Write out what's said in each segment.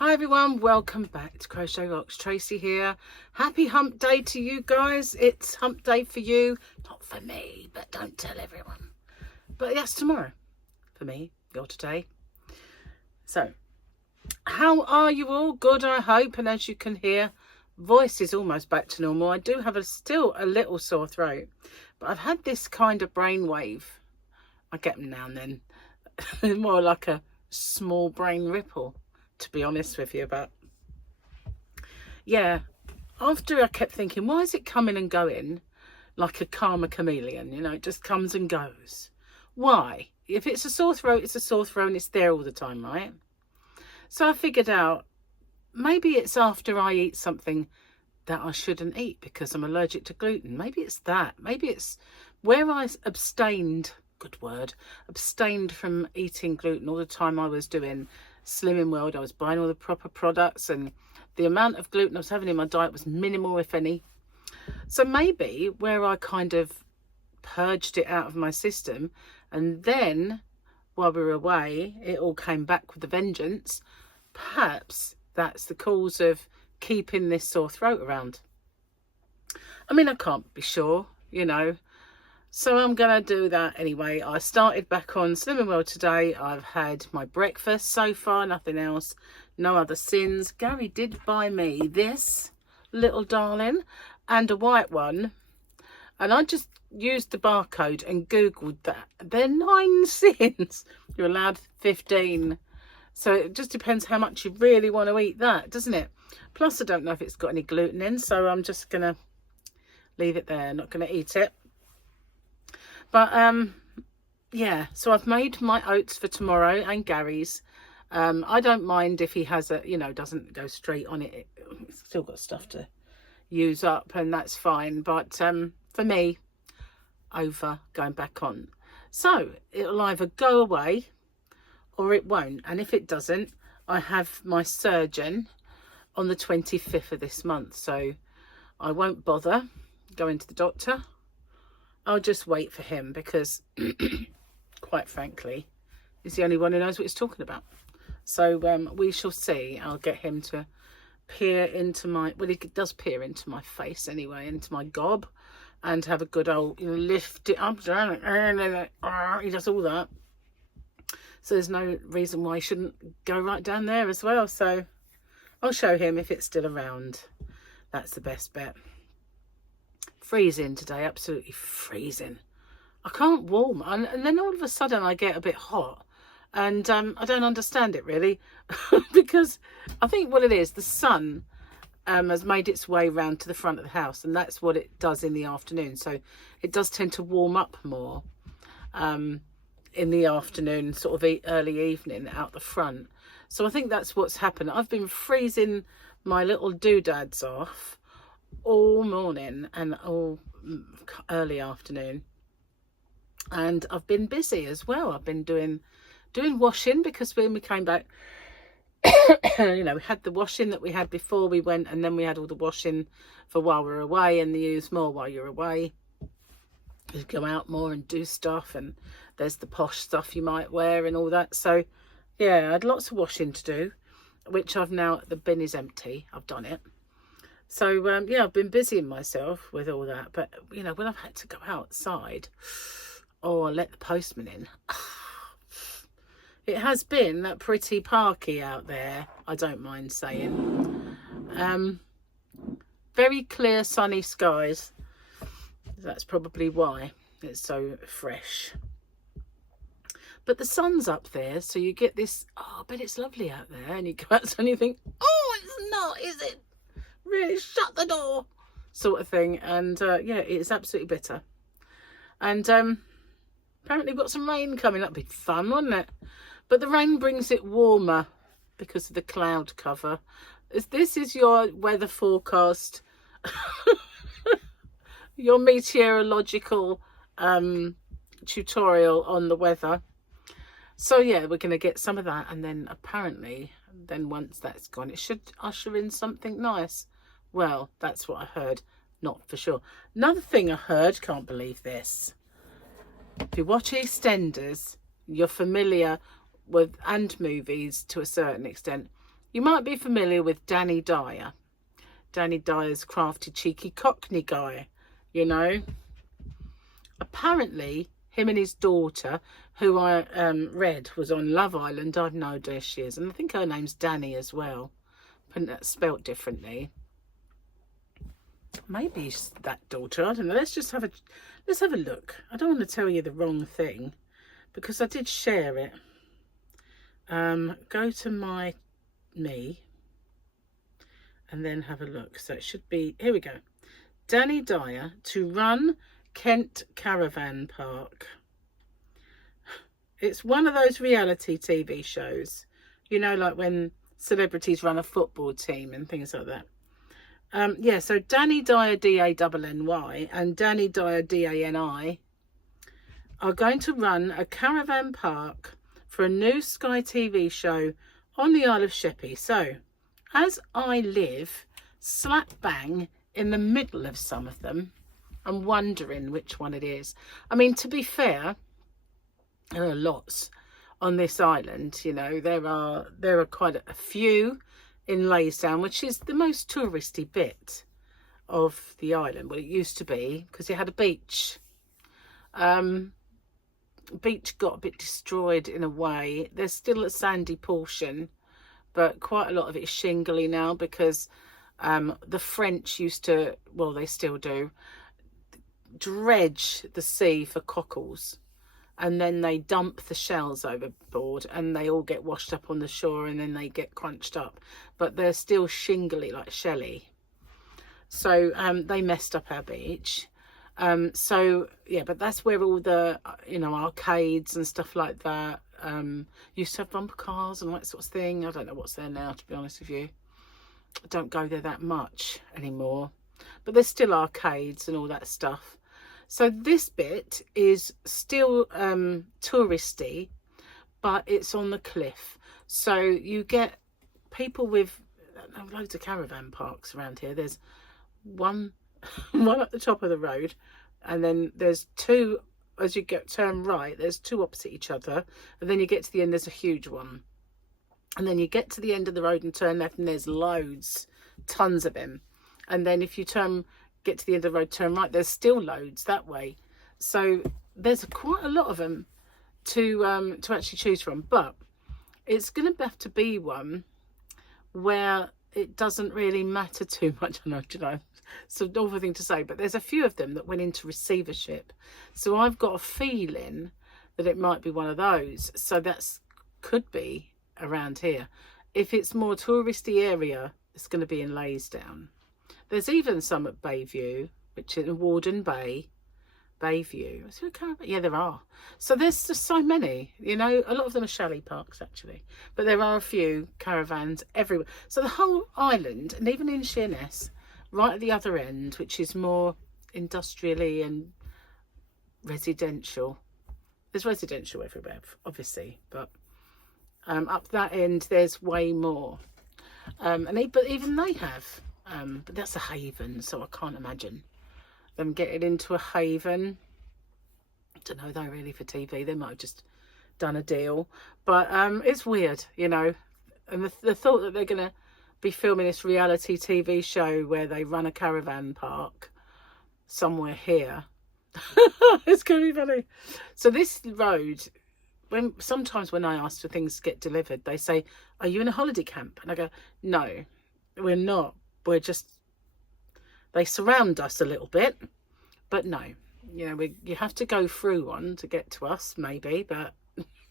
Hi everyone, welcome back to Crochet Rocks. Tracy here. Happy hump day to you guys. It's hump day for you, not for me, but don't tell everyone. But yes, tomorrow for me, your today. So, how are you all? Good, I hope. And as you can hear, voice is almost back to normal. I do have still a little sore throat, but I've had this kind of brainwave. I get them now and then. More like a small brain ripple, to be honest with you. But yeah, after I kept thinking, why is it coming and going like a karma chameleon? You know, it just comes and goes. Why? If it's a sore throat, it's a sore throat and it's there all the time, right? So I figured out maybe it's after I eat something that I shouldn't eat because I'm allergic to gluten. Maybe it's that. Maybe it's where I abstained, good word, abstained from eating gluten all the time I was doing Slimming World. I was buying all the proper products and the amount of gluten I was having in my diet was minimal, if any. So maybe where I kind of purged it out of my system and then while we were away, it all came back with a vengeance. Perhaps that's the cause of keeping this sore throat around. I mean, I can't be sure, you know. So I'm going to do that anyway. I started back on Slimming World today. I've had my breakfast so far, nothing else, no other sins. Gary did buy me this little darling and a white one. And I just used the barcode and Googled that. They're 9 sins. You're allowed 15. So it just depends how much you really want to eat that, doesn't it? Plus, I don't know if it's got any gluten in, so I'm just going to leave it there. Not going to eat it. But, yeah, so I've made my oats for tomorrow and Gary's. I don't mind if he has a, you know, doesn't go straight on it. It's still got stuff to use up and that's fine. But for me, over going back on. So it'll either go away or it won't. And if it doesn't, I have my surgeon on the 25th of this month. So I won't bother going to the doctor. I'll just wait for him because, quite frankly, he's the only one who knows what he's talking about. So we shall see. I'll get him to peer into my, well, he does peer into my face anyway, into my gob, and have a good old, you know, lift it up, down, he does all that. So there's no reason why he shouldn't go right down there as well. So I'll show him if it's still around. That's the best bet. Freezing today, absolutely freezing. I can't warm, and then all of a sudden I get a bit hot, and I don't understand it really, because I think what it is, the sun has made its way round to the front of the house, and that's what it does in the afternoon. So it does tend to warm up more in the afternoon, sort of early evening out the front. So I think that's what's happened. I've been freezing my little doodads off all morning and all early afternoon, and I've been busy as well. I've been doing washing because when we came back, you know, we had the washing that we had before we went, and then we had all the washing for while we were away, and you use more while you're away. You go out more and do stuff, and there's the posh stuff you might wear and all that. So yeah, I had lots of washing to do, which I've now, the bin is empty, I've done it. So, yeah, I've been busying myself with all that. But, you know, when I've had to go outside, or let the postman in, it has been pretty parky out there, I don't mind saying. Very clear, sunny skies. That's probably why it's so fresh. But the sun's up there, so you get this, oh, but it's lovely out there. And you go outside and you think, oh, it's not, is it? Really, shut the door sort of thing. And yeah, it's absolutely bitter. And apparently we've got some rain coming up. Be fun, wouldn't it? But the rain brings it warmer because of the cloud cover. This is your weather forecast, your meteorological tutorial on the weather. So yeah, we're going to get some of that, and then apparently then once that's gone, it should usher in something nice. Well, that's what I heard, not for sure. Another thing I heard, can't believe this. If you watch EastEnders, you're familiar with, and movies to a certain extent, You might be familiar with Danny Dyer. Danny Dyer's Crafty Cheeky Cockney guy, you know. Apparently, him and his daughter, who I read was on Love Island, I've no idea she is, and I think her name's Danny as well, but that's spelt differently. Maybe it's that daughter, I don't know. Let's have a look. I don't want to tell you the wrong thing because I did share it. Go to me and then have a look. So it should be, here we go. Danny Dyer to run Kent Caravan Park. It's one of those reality TV shows, you know, like when celebrities run a football team and things like that. Yeah, so Danny Dyer, D-A-N-N-Y, and Danny Dyer, D-A-N-I, are going to run a caravan park for a new Sky TV show on the Isle of Sheppey. So, as I live slap bang in the middle of some of them, I'm wondering which one it is. I mean, to be fair, there are lots on this island, you know. There are quite a few in Laysdown, which is the most touristy bit of the island. Well, it used to be, because it had a beach. Beach got a bit destroyed in a way. There's still a sandy portion, but quite a lot of it is shingly now because the French used to, well, they still do, dredge the sea for cockles. And then they dump the shells overboard and they all get washed up on the shore and then they get crunched up. But they're still shingly, like shelly. So they messed up our beach. So, yeah, but that's where all the, you know, arcades and stuff like that. Used to have bumper cars and all that sort of thing. I don't know what's there now, to be honest with you. I don't go there that much anymore. But there's still arcades and all that stuff. So this bit is still touristy, but it's on the cliff. So you get people with loads of caravan parks around here. There's one at the top of the road, and then there's two as you turn right. There's two opposite each other, and then you get to the end. There's a huge one, and then you get to the end of the road and turn left, and there's loads, tons of them. And then if you get to the end of the road, turn right, there's still loads that way. So there's quite a lot of them to actually choose from, but it's going to have to be one where it doesn't really matter too much. I know, you know, it's an awful thing to say, but there's a few of them that went into receivership, so I've got a feeling that it might be one of those. So that's could be around here. If it's more touristy area, it's going to be in Laysdown. There's even some at Bayview, which is in Warden Bay. Bayview. Is there a caravan? Yeah, there are. So there's just so many, you know. A lot of them are chalet parks, actually. But there are a few caravans everywhere. So the whole island, and even in Sheerness, right at the other end, which is more industrially and residential. There's residential everywhere, obviously. But up that end, there's way more. But even they have... but that's a haven, so I can't imagine them getting into a haven. I don't know though, really, for TV. They might have just done a deal. But it's weird, you know. And the thought that they're going to be filming this reality TV show where they run a caravan park somewhere here. It's going to be funny. So this road, sometimes when I ask for things to get delivered, they say, "Are you in a holiday camp?" And I go, "No, we're not. We're just," they surround us a little bit, but no, you know, you have to go through one to get to us, maybe, but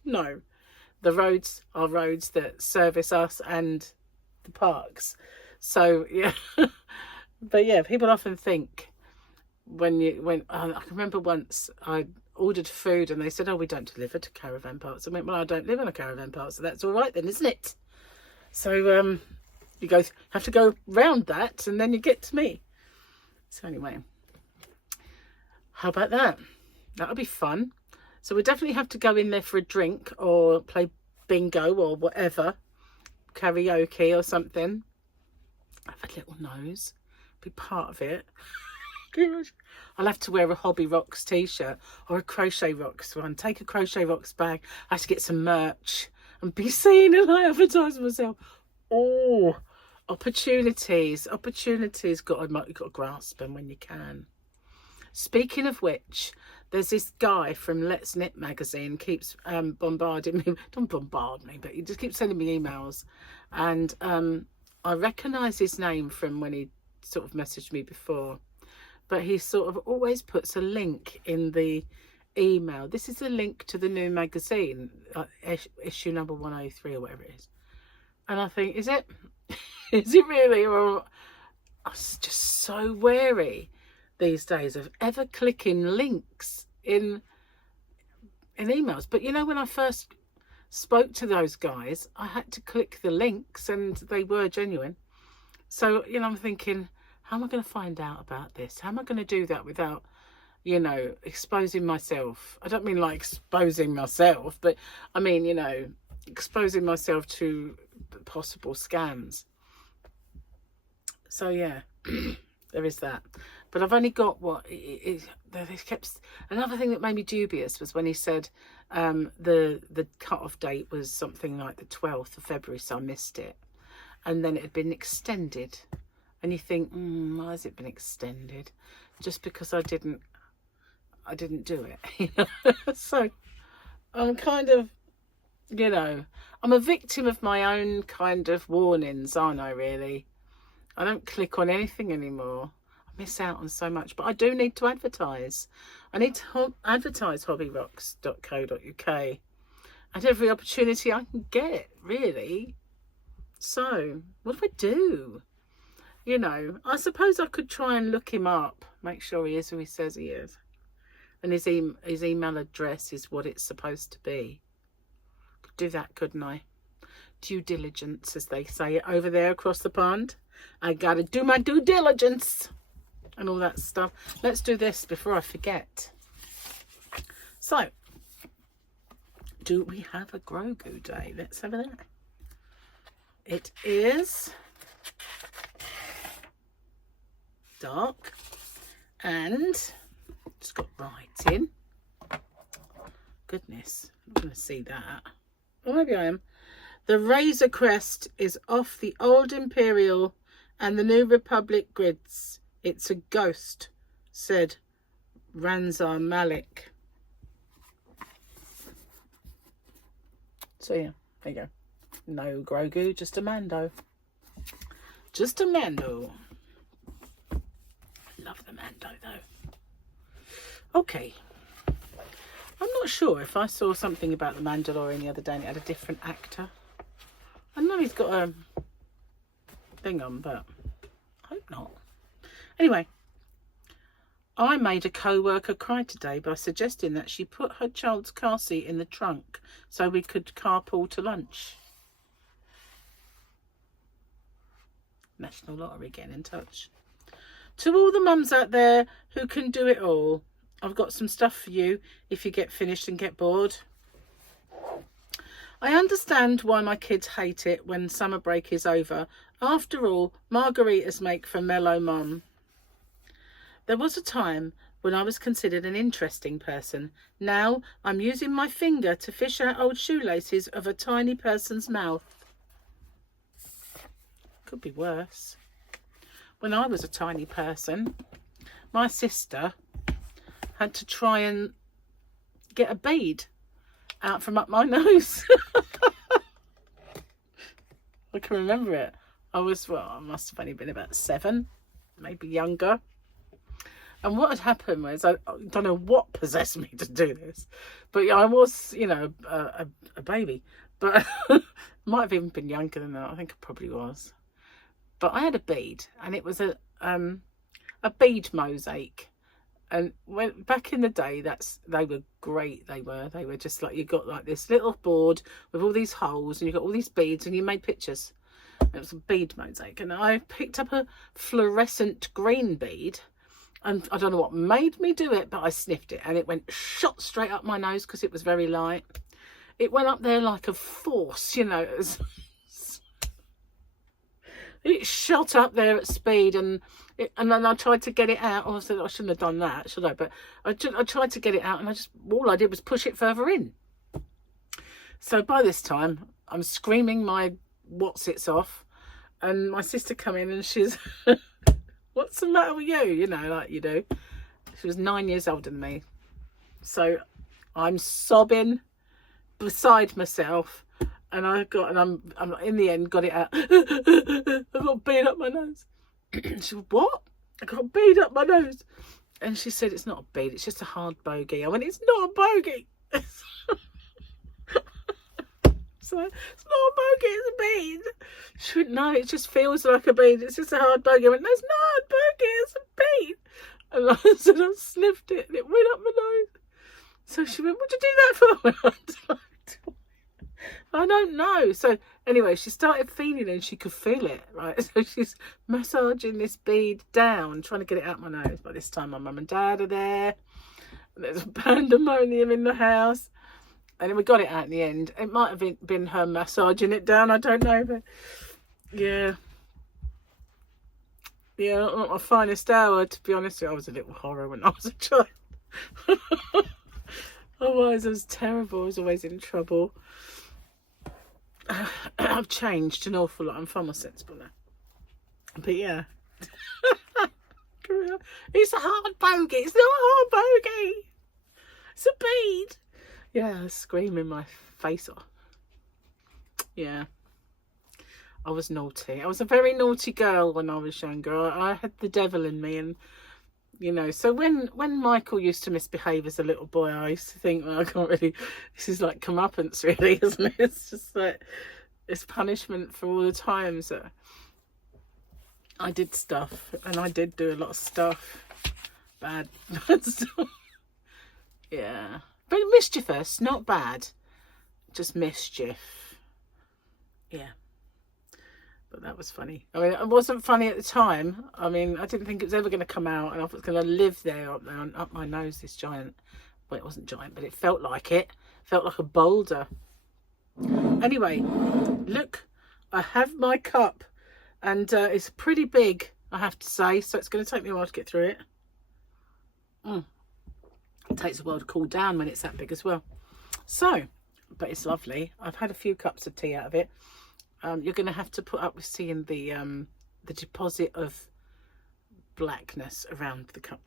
no, the roads are roads that service us and the parks. So yeah. But yeah, people often think I can remember once I ordered food and they said, "Oh, we don't deliver to caravan parks." I went, "Well, I don't live in a caravan park, so that's all right then, isn't it?" So you have to go round that and then you get to me. So anyway, how about that? That'll be fun. So we'll definitely have to go in there for a drink or play bingo or whatever, karaoke or something. Have a little nose, be part of it. I'll have to wear a Hobby Rocks t-shirt or a Crochet Rocks one. Take a Crochet Rocks bag. I have to get some merch and be seen and I advertise myself. Oh, opportunities. Got to grasp them when you can. Speaking of which, there's this guy from Let's Knit magazine keeps bombarding me. Don't bombard me, but he just keeps sending me emails, and I recognise his name from when he sort of messaged me before, but he sort of always puts a link in the email. This is a link to the new magazine, issue number 103 or whatever it is, and I think, is it is it really? Or I'm just so wary these days of ever clicking links in emails. But you know, when I first spoke to those guys, I had to click the links and they were genuine. So, you know, I'm thinking, how am I going to find out about this? How am I going to do that without, you know, exposing myself? I don't mean like exposing myself, but I mean, you know, exposing myself to possible scams. So yeah, there is that. But I've only got what they kept. Another thing that made me dubious was when he said the cut-off date was something like the 12th of February, so I missed it, and then it had been extended. And you think, why has it been extended? Just because I didn't do it, you know? So I'm kind of, you know, I'm a victim of my own kind of warnings, aren't I? Really, I don't click on anything anymore. Miss out on so much, but I do need to advertise. I need to advertise hobbyrocks.co.uk at every opportunity I can get, really. So what do I do? You know, I suppose I could try and look him up, make sure he is who he says he is, and his email address is what it's supposed to be. Could do that, couldn't I? Due diligence, as they say it over there across the pond. I gotta do my due diligence and all that stuff. Let's do this before I forget. So, do we have a Grogu day? Let's have a look. It is dark and it's got writing. Goodness, I'm not going to see that. Or maybe I am. The Razor Crest is off the old Imperial and the New Republic grids. It's a ghost, said Ranzar Malik. So yeah, there you go. No Grogu, just a Mando. Just a Mando. Love the Mando though. Okay. I'm not sure if I saw something about the Mandalorian the other day and it had a different actor. I know he's got a thing on, but I hope not. Anyway, I made a co-worker cry today by suggesting that she put her child's car seat in the trunk so we could carpool to lunch. National Lottery getting in touch. To all the mums out there who can do it all, I've got some stuff for you if you get finished and get bored. I understand why my kids hate it when summer break is over. After all, margaritas make for mellow mum. There was a time when I was considered an interesting person. Now I'm using my finger to fish out old shoelaces of a tiny person's mouth. Could be worse. When I was a tiny person, my sister had to try and get a bead out from up my nose. I can remember it. I must have only been about 7, maybe younger. And what had happened was, I don't know what possessed me to do this, but yeah, I was, you know, a baby, but might have even been younger than that. I think I probably was. But I had a bead, and it was a bead mosaic. And when back in the day, they were great. They were just like, you got like this little board with all these holes, and you got all these beads, and you made pictures. It was a bead mosaic, and I picked up a fluorescent green bead. And I don't know what made me do it, but I sniffed it and it went shot straight up my nose because it was very light. It went up there like a force, you know. It shot up there at speed, and then I tried to get it out. I said I shouldn't have done that, should I? But I tried to get it out, and all I did was push it further in. So by this time, I'm screaming my what's it's off. And my sister come in and she's, what's the matter with you? You know, like you do. She was 9 years older than me. So I'm sobbing beside myself. And I'm in the end got it out. I got bead up my nose. She said, what? I got bead up my nose. And she said, it's not a bead, it's just a hard bogey. I went, it's not a bogey. So it's not a bogey, it's a bead. She went, no, it just feels like a bead. It's just a hard bogey. I went, no, it's not a hard bogey, it's a bead. And I said, I sniffed it and it went up my nose. So she went, what'd you do that for? I don't know. So anyway, she started feeling it and she could feel it, right? So she's massaging this bead down, trying to get it out my nose. By this time, my mum and dad are there. And there's a pandemonium in the house. And then we got it out in the end. It might have been her massaging it down. I don't know. But yeah. Yeah, not my finest hour, to be honest with you. I was a little horror when I was a child. Otherwise, I was terrible. I was always in trouble. I've changed an awful lot. I'm far more sensible now. But yeah. It's a hard bogey. It's not a hard bogey. It's a bead. Yeah, I was screaming my face off. Yeah. I was naughty. I was a very naughty girl when I was younger. I had the devil in me, and you know, so when Michael used to misbehave as a little boy, I used to think, well, I can't really, this is like comeuppance really, isn't it? It's just like, it's punishment for all the times that I did stuff, and I did do a lot of stuff, bad stuff. Yeah, but mischievous, not bad, just mischief. Yeah. But that was funny. I mean, it wasn't funny at the time. I mean, I didn't think it was ever going to come out, and I was going to live there, up there, and up my nose, this giant. Well, it wasn't giant, but it felt like it. Felt like a boulder. Anyway, look, I have my cup, and it's pretty big, I have to say, so it's going to take me a while to get through it. It takes a while to cool down when it's that big as well. So, but it's lovely. I've had a few cups of tea out of it. You're going to have to put up with seeing the deposit of blackness around the cup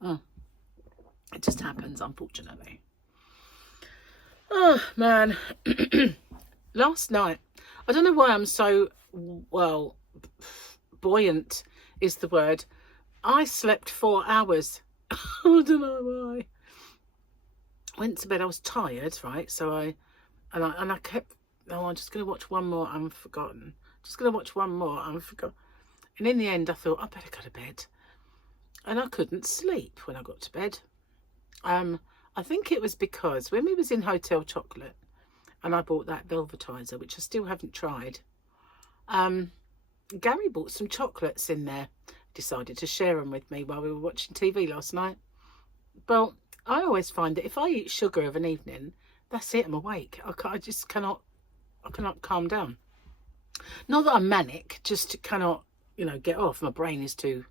though. It just happens, unfortunately. Oh man. Last night, I don't know why I'm so, well, buoyant is the word. I slept 4 hours. I don't know why. Went to bed, I was tired, right? So I kept, oh, I'm just going to watch one more Unforgotten. Just going to watch one more Unforgotten. And in the end, I thought, I better go to bed. And I couldn't sleep when I got to bed. I think it was because when we was in Hotel Chocolate, and I bought that velvetizer, which I still haven't tried, Gary bought some chocolates in there. Decided to share them with me while we were watching TV last night. Well, I always find that if I eat sugar of an evening, that's it, I'm awake. I just cannot calm down. Not that I'm manic, just cannot, you know, get off. My brain is too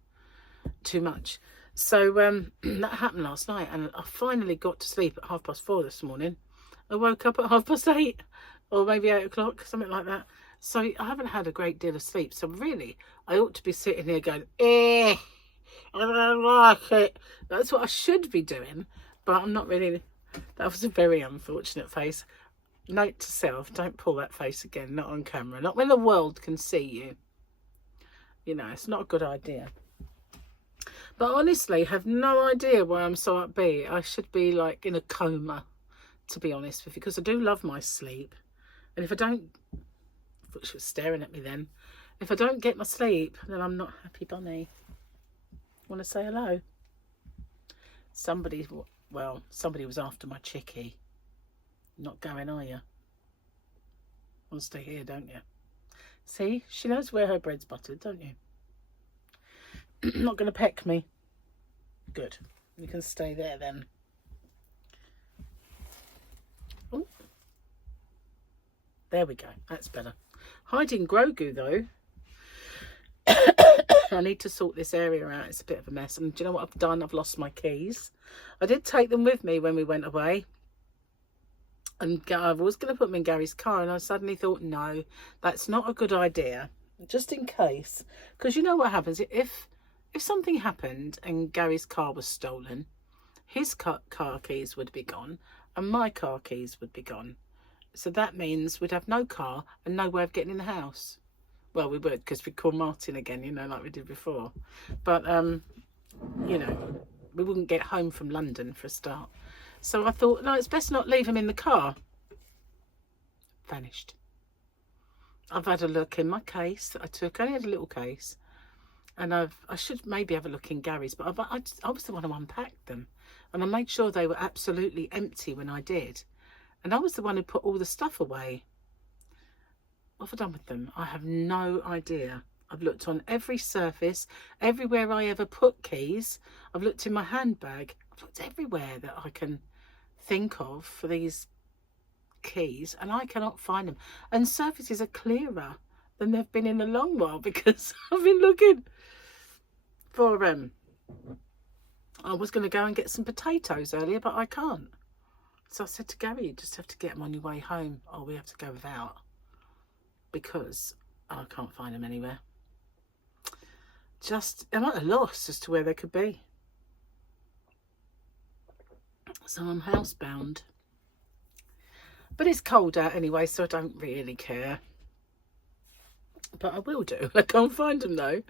much. So that happened last night, and I finally got to sleep at 4:30 this morning. I woke up at 8:30, or maybe 8 o'clock, something like that. So I haven't had a great deal of sleep. So really, I ought to be sitting here going, I don't like it. That's what I should be doing, but I'm not really. That was a very unfortunate face. Note to self, don't pull that face again, not on camera, not when the world can see you. You know, it's not a good idea. But honestly, have no idea why I'm so upbeat. I should be like in a coma, to be honest with you, because I do love my sleep. And if I don't, I thought she was staring at me then. If I don't get my sleep, then I'm not happy bunny. Want to say hello? Somebody was after my chickie. Not going, are you? Want to stay here, don't you? See, she knows where her bread's buttered, don't you? Not going to peck me. Good. You can stay there then. Ooh. There we go. That's better. Hiding Grogu, though. I need to sort this area out. It's a bit of a mess. And do you know what I've done? I've lost my keys. I did take them with me when we went away. And I was going to put them in Gary's car, and I suddenly thought, no, that's not a good idea, just in case. Because you know what happens? If something happened and Gary's car was stolen, his car keys would be gone and my car keys would be gone. So that means we'd have no car and no way of getting in the house. Well, we would, because we'd call Martin again, you know, like we did before. But, you know, we wouldn't get home from London for a start. So I thought, no, it's best not leave him in the car. Vanished. I've had a look in my case that I took. I only had a little case. And I should maybe have a look in Gary's, but I was the one who unpacked them. And I made sure they were absolutely empty when I did. And I was the one who put all the stuff away. What have I done with them? I have no idea. I've looked on every surface, everywhere I ever put keys. I've looked in my handbag. I've looked everywhere that I can think of for these keys, and I cannot find them. And surfaces are clearer than they've been in a long while, because I've been looking for I was going to go and get some potatoes earlier, but I can't. So I said to Gary, you just have to get them on your way home, or we have to go without, because I can't find them anywhere. I'm at a loss as to where they could be. So I'm housebound. But it's cold out anyway, so I don't really care. But I will do. I can't find them though.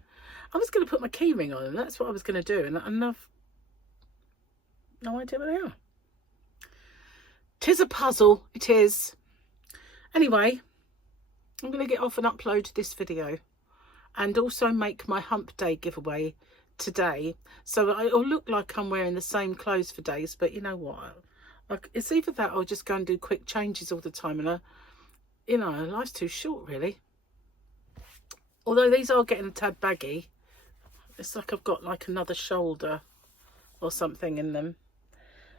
I was going to put my key ring on, and that's what I was going to do. And I've no idea where they are. 'Tis a puzzle. It is. Anyway, I'm going to get off and upload this video. And also make my hump day giveaway today. So it'll look like I'm wearing the same clothes for days. But you know what? It's either that or just go and do quick changes all the time. And, you know, life's too short, really. Although these are getting a tad baggy. It's like I've got like another shoulder or something in them.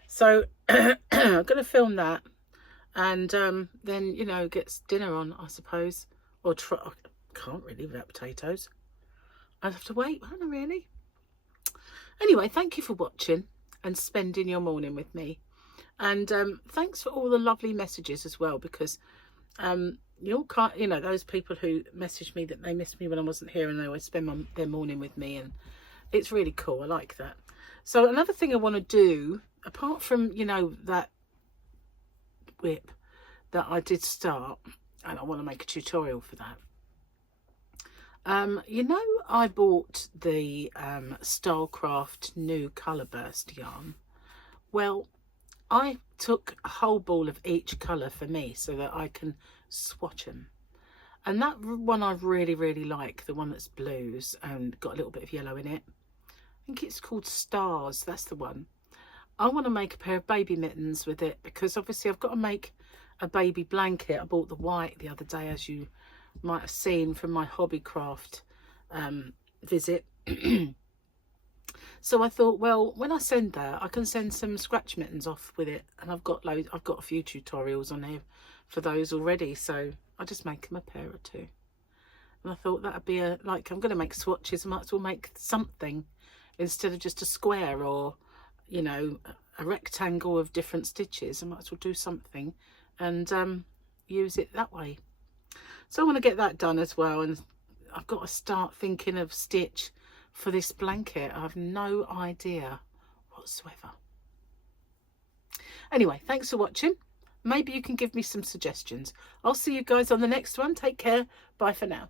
So I'm going to film that. And then, you know, get dinner on, I suppose. Or try... I can't really without potatoes. I'd have to wait, won't I, really? Anyway, thank you for watching and spending your morning with me. And thanks for all the lovely messages as well, because you all can't, you know, those people who messaged me that they missed me when I wasn't here and they always spend their morning with me, and it's really cool. I like that. So another thing I want to do, apart from, you know, that WIP that I did start, and I want to make a tutorial for that. You know, I bought the Stylecraft new colour burst yarn. Well, I took a whole ball of each colour for me so that I can swatch them. And that one I really, really like, the one that's blues and got a little bit of yellow in it. I think it's called Stars, that's the one. I want to make a pair of baby mittens with it, because obviously I've got to make a baby blanket. I bought the white the other day, as you might have seen from my Hobbycraft visit. So I thought, well, when I send that, I can send some scratch mittens off with it, and I've got a few tutorials on here for those already, so I'll just make them a pair or two. And I thought that'd be I'm going to make swatches, I might as well make something instead of just a square or, you know, a rectangle of different stitches. I might as well do something and use it that way. So I want to get that done as well, and I've got to start thinking of stitch for this blanket. I have no idea whatsoever. Anyway, thanks for watching. Maybe you can give me some suggestions. I'll see you guys on the next one. Take care. Bye for now.